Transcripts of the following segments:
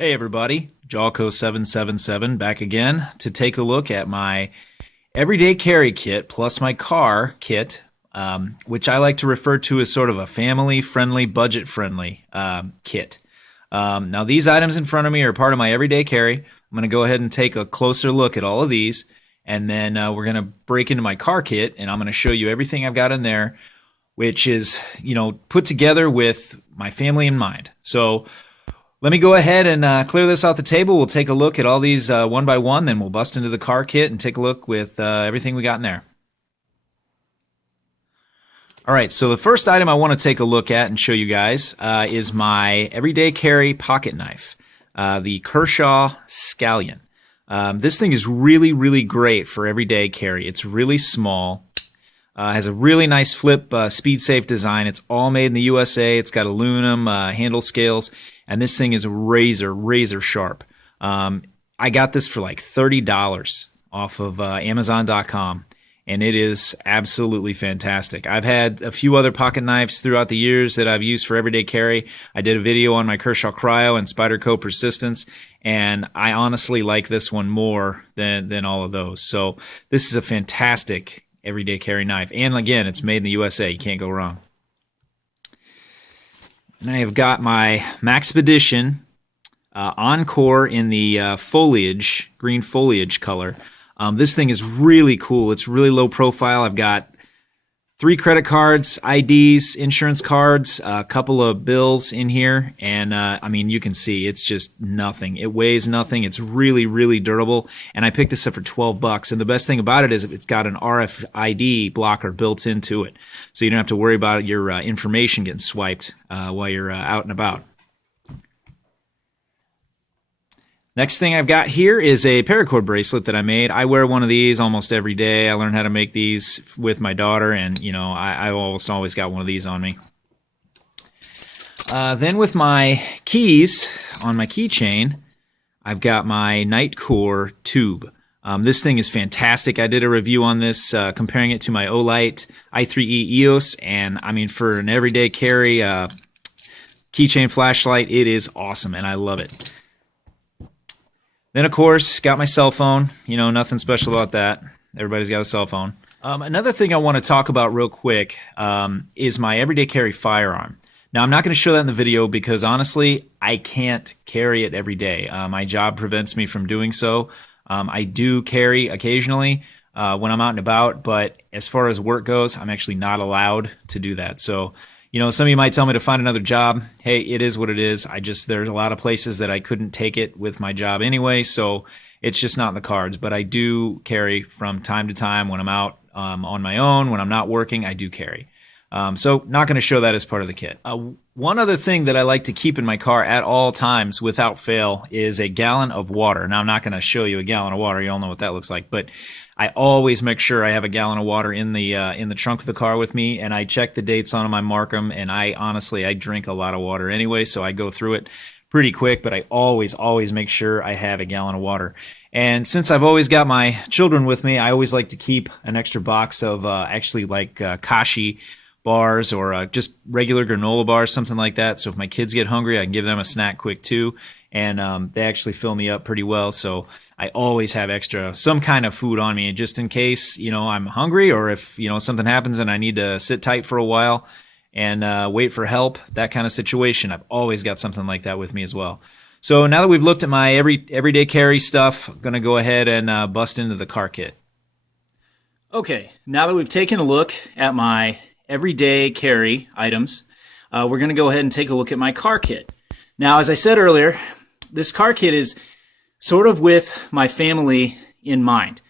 Hey everybody, Jalco777 back again to take a look at my everyday carry kit plus my car kit, which I like to refer to as sort of a family-friendly, budget-friendly kit. Now these items in front of me are part of my everyday carry. I'm going to go ahead and take a closer look at all of these, and then we're going to break into my car kit, and I'm going to show you everything I've got in there, which is, put together with my family in mind. So let me go ahead and clear this off the table. We'll take a look at all these one by one, then we'll bust into the car kit and take a look with everything we got in there. All right, so the first item I want to take a look at and show you guys is my everyday carry pocket knife, the Kershaw Scallion. This thing is really, really great for everyday carry. It's really small. Has a really nice flip, speed-safe design. It's all made in the USA. It's got aluminum handle scales, and this thing is razor sharp. I got this for like $30 off of Amazon.com, and it is absolutely fantastic. I've had a few other pocket knives throughout the years that I've used for everyday carry. I did a video on my Kershaw Cryo and Spyderco Persistence, and I honestly like this one more than all of those. So this is a fantastic everyday carry knife, and again, it's made in the USA. You can't go wrong. And I have got my Maxpedition Encore in the foliage, green foliage color. This thing is really cool. It's really low profile. I've got 3 credit cards, IDs, insurance cards, a couple of bills in here, and I mean, you can see it's just nothing. It weighs nothing. It's really durable, and I picked this up for $12. And the best thing about it is it's got an RFID blocker built into it, so you don't have to worry about your information getting swiped while you're out and about. Next thing I've got here is a paracord bracelet that I made. I wear one of these almost every day. I learned how to make these with my daughter, and I almost always got one of these on me. Then with my keys on my keychain, I've got my Nightcore tube. This thing is fantastic. I did a review on this comparing it to my Olight i3E EOS, and I mean, for an everyday carry keychain flashlight, it is awesome, and I love it. Then, of course, got my cell phone. Nothing special about that. Everybody's got a cell phone. Another thing I want to talk about real quick is my everyday carry firearm. Now, I'm not going to show that in the video because, honestly, I can't carry it every day. My job prevents me from doing so. I do carry occasionally when I'm out and about, but as far as work goes, I'm actually not allowed to do that. So, some of you might tell me to find another job. Hey, it is what it is. There's a lot of places that I couldn't take it with my job anyway, so it's just not in the cards. But I do carry from time to time when I'm out on my own. When I'm not working, I do carry. So not going to show that as part of the kit. One other thing that I like to keep in my car at all times without fail is a gallon of water. Now, I'm not going to show you a gallon of water. You all know what that looks like. But I always make sure I have a gallon of water in the trunk of the car with me, and I check the dates on them, I mark them, and I drink a lot of water anyway, so I go through it pretty quick, but I always make sure I have a gallon of water. And since I've always got my children with me, I always like to keep an extra box of Kashi bars or just regular granola bars, something like that. So if my kids get hungry, I can give them a snack quick too, and they actually fill me up pretty well. So I always have some kind of food on me, just in case I'm hungry, or if something happens and I need to sit tight for a while and wait for help, that kind of situation. I've always got something like that with me as well. So now that we've looked at my everyday carry stuff, I'm gonna go ahead and bust into the car kit. Okay, now that we've taken a look at my everyday carry items, we're going to go ahead and take a look at my car kit. Now, as I said earlier, this car kit is sort of with my family in mind.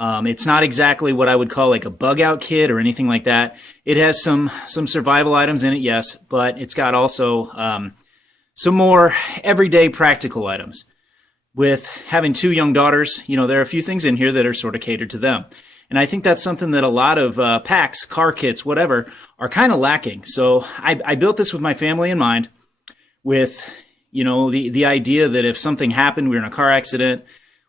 It's not exactly what I would call like a bug out kit or anything like that. It has some survival items in it, yes, but it's got also some more everyday practical items. With having 2 young daughters, there are a few things in here that are sort of catered to them. And I think that's something that a lot of packs, car kits, whatever, are kind of lacking. So I built this with my family in mind, with the idea that if something happened, we were in a car accident,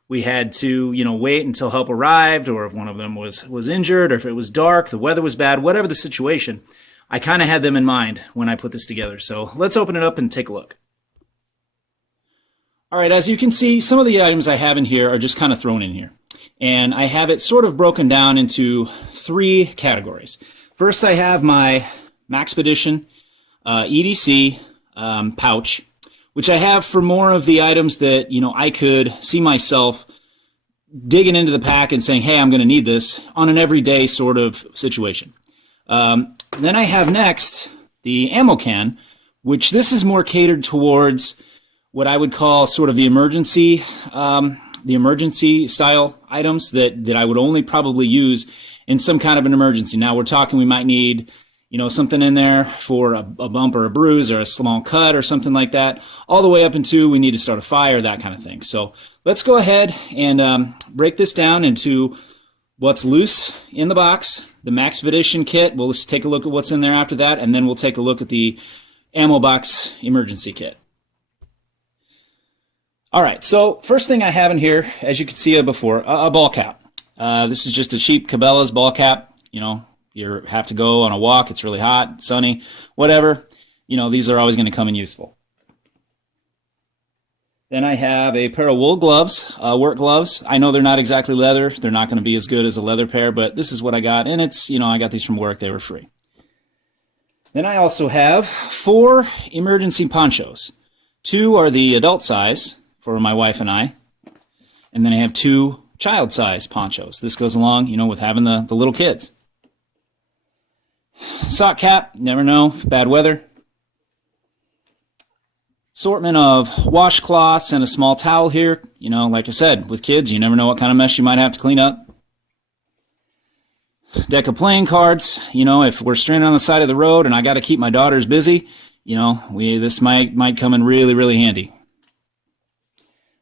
we had to wait until help arrived, or if one of them was injured, or if it was dark, the weather was bad, whatever the situation, I kind of had them in mind when I put this together. So let's open it up and take a look. All right, as you can see, some of the items I have in here are just kind of thrown in here. And I have it sort of broken down into 3 categories. First, I have my Maxpedition EDC pouch, which I have for more of the items that, you know, I could see myself digging into the pack and saying, hey, I'm going to need this on an everyday sort of situation. Then I have next the ammo can, which this is more catered towards what I would call sort of the emergency style items that I would only probably use in some kind of an emergency. Now we're talking we might need, you know, something in there for a bump or a bruise or a small cut or something like that, all the way up into we need to start a fire, that kind of thing. So let's go ahead and break this down into what's loose in the box, the Maxpedition kit. We'll just take a look at what's in there after that, and then we'll take a look at the ammo box emergency kit. All right, so first thing I have in here, as you can see before, a ball cap. This is just a cheap Cabela's ball cap. You know, you have to go on a walk, it's really hot, sunny, whatever. You know, these are always going to come in useful. Then I have a pair of wool gloves, work gloves. I know they're not exactly leather. They're not going to be as good as a leather pair, but this is what I got, and it's, you know, I got these from work. They were free. Then I also have 4 emergency ponchos. 2 are the adult size for my wife and I, and then I have 2 child size ponchos. This goes along, you know, with having the little kids. Sock cap, never know, bad weather. Assortment of washcloths and a small towel here. You know, like I said, with kids, you never know what kind of mess you might have to clean up. Deck of playing cards. You know, if we're stranded on the side of the road and I got to keep my daughters busy, you know, this might come in really, really handy.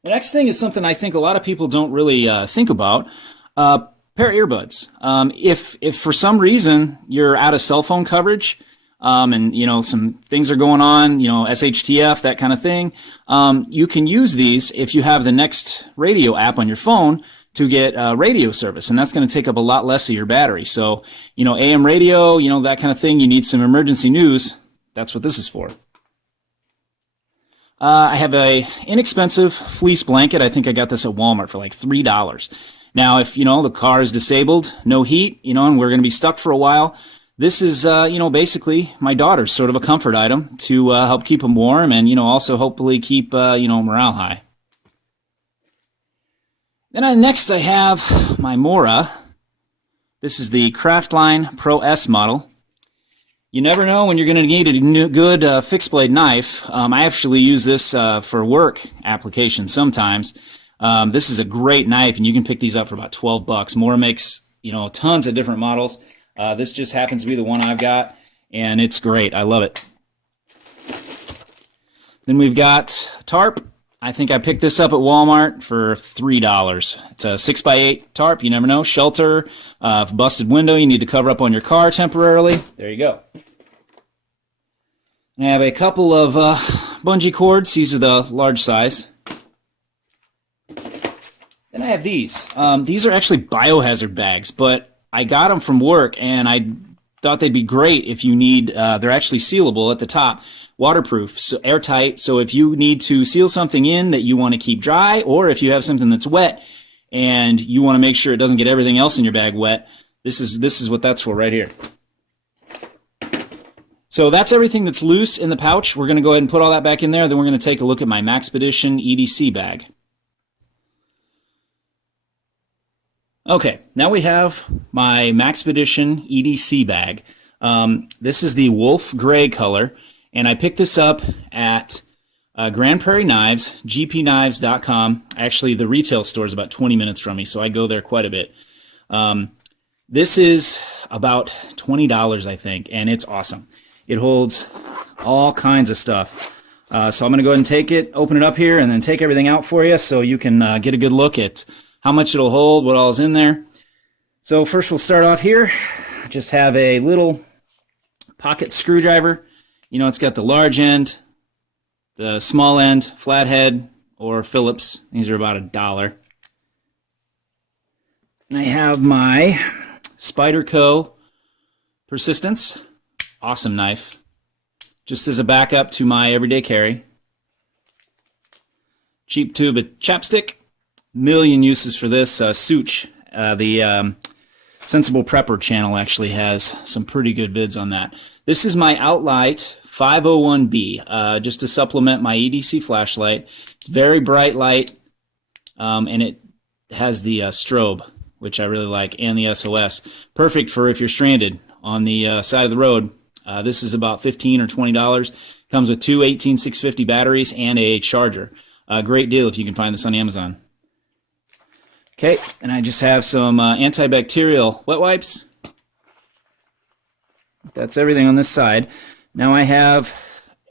The next thing is something I think a lot of people don't really think about. Pair of earbuds. If for some reason you're out of cell phone coverage, and you know some things are going on, you know, SHTF, that kind of thing, you can use these if you have the Next Radio app on your phone to get radio service, and that's going to take up a lot less of your battery. So, you know, AM radio, you know, that kind of thing, you need some emergency news, that's what this is for. I have a inexpensive fleece blanket. I think I got this at Walmart for like $3. Now, if, you know, the car is disabled, no heat, you know, and we're going to be stuck for a while, this is, you know, basically my daughter's sort of a comfort item to help keep them warm and, you know, also hopefully keep, you know, morale high. Then next I have my Mora. This is the Craftline Pro S model. You never know when you're going to need a good fixed blade knife. I actually use this for work applications sometimes. This is a great knife, and you can pick these up for about $12. Mora makes, you know, tons of different models. This just happens to be the one I've got, and it's great. I love it. Then we've got tarp. I think I picked this up at Walmart for $3. It's a 6x8 tarp. You never know. Shelter, busted window. You need to cover up on your car temporarily. There you go. I have a couple of bungee cords. These are the large size. Then I have these. These are actually biohazard bags, but I got them from work, and I thought they'd be great if you need, they're actually sealable at the top, waterproof, so airtight, so if you need to seal something in that you want to keep dry, or if you have something that's wet and you want to make sure it doesn't get everything else in your bag wet, this is what that's for right here. So that's everything that's loose in the pouch. We're going to go ahead and put all that back in there, then we're going to take a look at my Maxpedition EDC bag. Okay, now we have my Maxpedition EDC bag. This is the wolf gray color, and I picked this up at Grand Prairie Knives, gpknives.com. Actually, the retail store is about 20 minutes from me, so I go there quite a bit. This is about $20, I think, and it's awesome. It holds all kinds of stuff. So I'm going to go ahead and take it, open it up here, and then take everything out for you so you can get a good look at how much it'll hold, what all is in there. So first we'll start off here. Just have a little pocket screwdriver. You know, it's got the large end, the small end, flathead, or Phillips. These are about $1. And I have my Spyderco Persistence. Awesome knife. Just as a backup to my everyday carry. cheap tube of chapstick. Million uses for this. Such, the Sensible Prepper channel actually has some pretty good vids on that. This is my Outlight 501B, just to supplement my EDC flashlight. Very bright light, and it has the strobe, which I really like, and the SOS. Perfect for if you're stranded on the side of the road. This is about $15 or $20. Comes with two 18650 batteries and a charger. Great deal if you can find this on Amazon. Okay, and I just have some antibacterial wet wipes. That's everything on this side. Now I have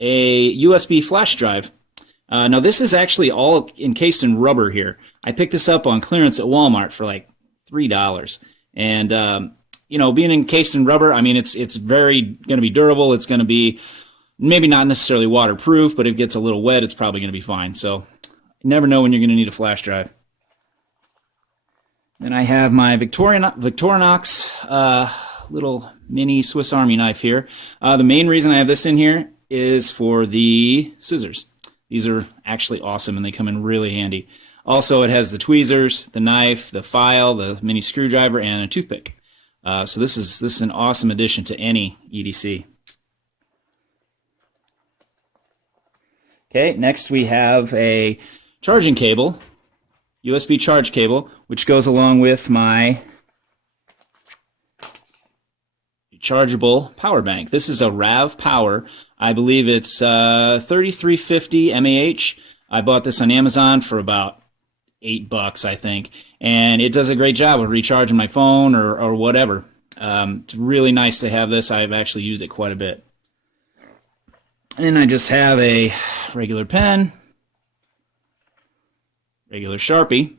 a USB flash drive. Now this is actually all encased in rubber here. I picked this up on clearance at Walmart for like $3. And you know, being encased in rubber, I mean, it's very going to be durable. It's going to be maybe not necessarily waterproof, but if it gets a little wet, it's probably going to be fine. So you never know when you're going to need a flash drive. Then I have my Victorinox little mini Swiss Army knife here. The main reason I have this in here is for the scissors. These are actually awesome and they come in really handy. Also, it has the tweezers, the knife, the file, the mini screwdriver, and a toothpick. So this is an awesome addition to any EDC. Okay, next we have a charging cable, USB charge cable, which goes along with my rechargeable power bank. This is a RAV Power. I believe it's 3350 mAh. I bought this on Amazon for about $8, I think, and it does a great job of recharging my phone or whatever. It's really nice to have this. I've actually used it quite a bit. And then I just have a regular pen, regular Sharpie,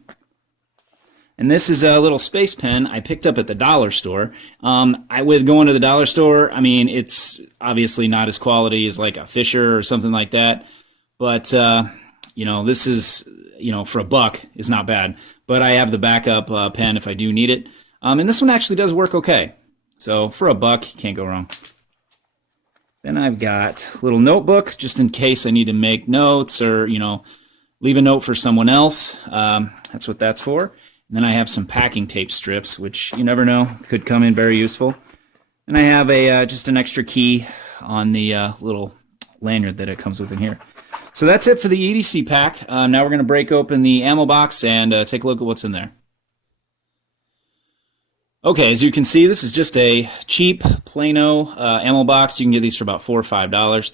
and this is a little space pen I picked up at the dollar store. With going to the dollar store, I mean, it's obviously not as quality as like a Fisher or something like that, but you know, this is, you know, for $1 is not bad. But I have the backup pen if I do need it, and this one actually does work okay. So for $1, you can't go wrong. Then I've got a little notebook just in case I need to make notes or, you know, leave a note for someone else. That's what that's for. And then I have some packing tape strips, which you never know, could come in very useful. And I have a just an extra key on the little lanyard that it comes with in here. So that's it for the EDC pack. Now we're going to break open the ammo box and take a look at what's in there. Okay, as you can see, this is just a cheap Plano ammo box. You can get these for about $4 or $5.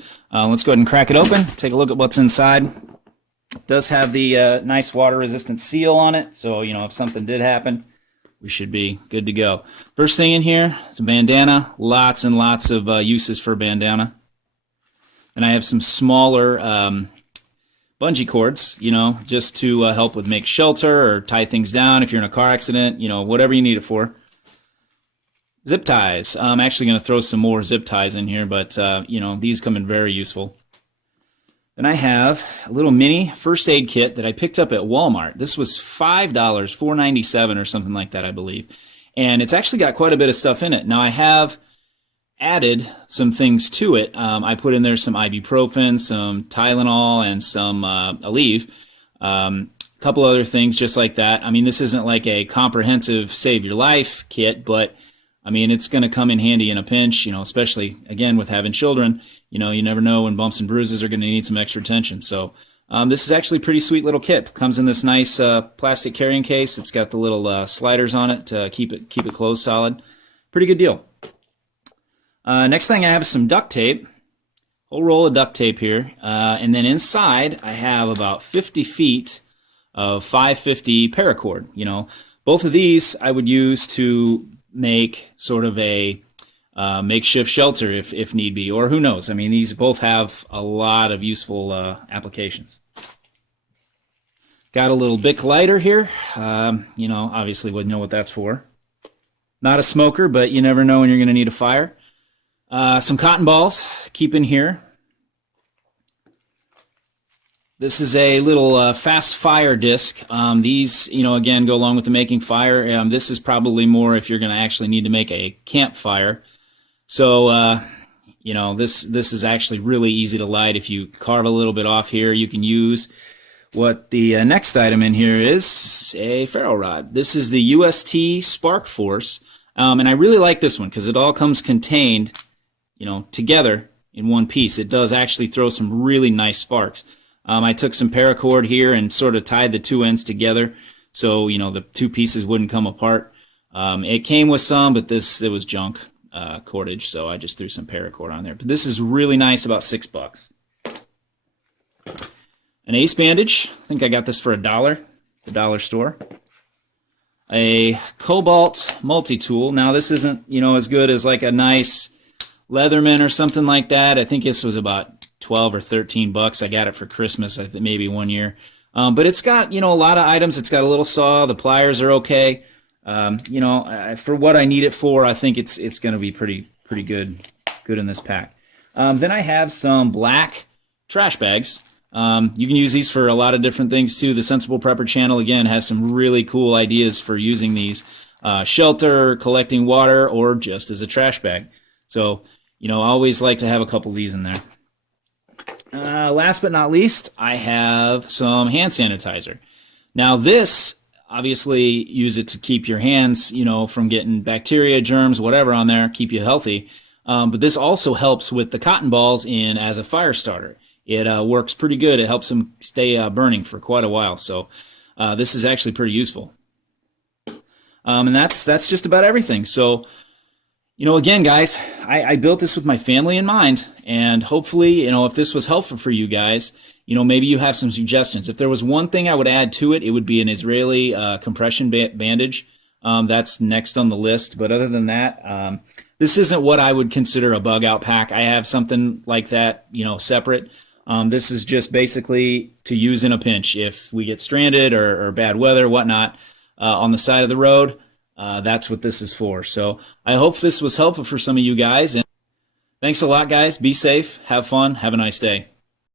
Let's go ahead and crack it open, take a look at what's inside. It does have the nice water-resistant seal on it, so you know if something did happen, we should be good to go. First thing in here is a bandana. Lots and lots of uses for a bandana. And I have some smaller bungee cords, you know, just to help with make shelter or tie things down if you're in a car accident, you know, whatever you need it for. Zip ties. I'm actually going to throw some more zip ties in here, but you know, these come in very useful. Then I have a little mini first aid kit that I picked up at Walmart. This was $5, $4.97 or something like that, I believe. And it's actually got quite a bit of stuff in it. Now I have added some things to it. I put in there some ibuprofen, some Tylenol, and some Aleve. A couple other things just like that. I mean, this isn't like a comprehensive save your life kit, but I mean, it's going to come in handy in a pinch, you know, especially, again, with having children. You know, you never know when bumps and bruises are going to need some extra attention. So this is actually a pretty sweet little kit. Comes in this nice plastic carrying case. It's got the little sliders on it to keep it closed solid. Pretty good deal. Next thing I have is some duct tape. Whole roll of duct tape here. And then inside I have about 50 feet of 550 paracord. You know, both of these I would use to make sort of a makeshift shelter if need be, or who knows. I mean, these both have a lot of useful applications. Got a little Bic lighter here. You know, obviously wouldn't know what that's for. Not a smoker, but you never know when you're going to need a fire. Some cotton balls, keep in here. This is a little fast fire disc. These, you know, again, go along with the making fire. This is probably more if you're going to actually need to make a campfire. So, you know, this is actually really easy to light. If you carve a little bit off here, you can use what the next item in here is a ferro rod. This is the UST Spark Force, and I really like this one because it all comes contained, together in one piece. It does actually throw some really nice sparks. I took some paracord here and sort of tied the two ends together so the two pieces wouldn't come apart. It came with some, but it was junk cordage, so I just threw some paracord on there. But this is really nice, about $6. An ace bandage. I think I got this for $1, the dollar store. A Cobalt multi-tool. Now this isn't as good as like a nice Leatherman or something like that. I think this was about 12 or 13 bucks. I got it for Christmas, I think maybe one year. But it's got a lot of items. It's got a little saw. The pliers are okay. For what I need it for, I think it's going to be pretty good in this pack. Then I have some black trash bags. You can use these for a lot of different things too. The Sensible Prepper channel again has some really cool ideas for using these, shelter, collecting water, or just as a trash bag. So I always like to have a couple of these in there. Last but not least, I have some hand sanitizer. Now this, obviously, use it to keep your hands, from getting bacteria, germs, whatever on there, keep you healthy. But this also helps with the cotton balls as a fire starter. It works pretty good. It helps them stay burning for quite a while. So this is actually pretty useful. And that's just about everything. So, again, guys, I built this with my family in mind, and hopefully, if this was helpful for you guys, maybe you have some suggestions. If there was one thing I would add to it, it would be an Israeli compression bandage. That's next on the list. But other than that, this isn't what I would consider a bug out pack. I have something like that, separate. This is just basically to use in a pinch. If we get stranded or bad weather, whatnot, on the side of the road, that's what this is for. So I hope this was helpful for some of you guys. And thanks a lot, guys. Be safe. Have fun. Have a nice day.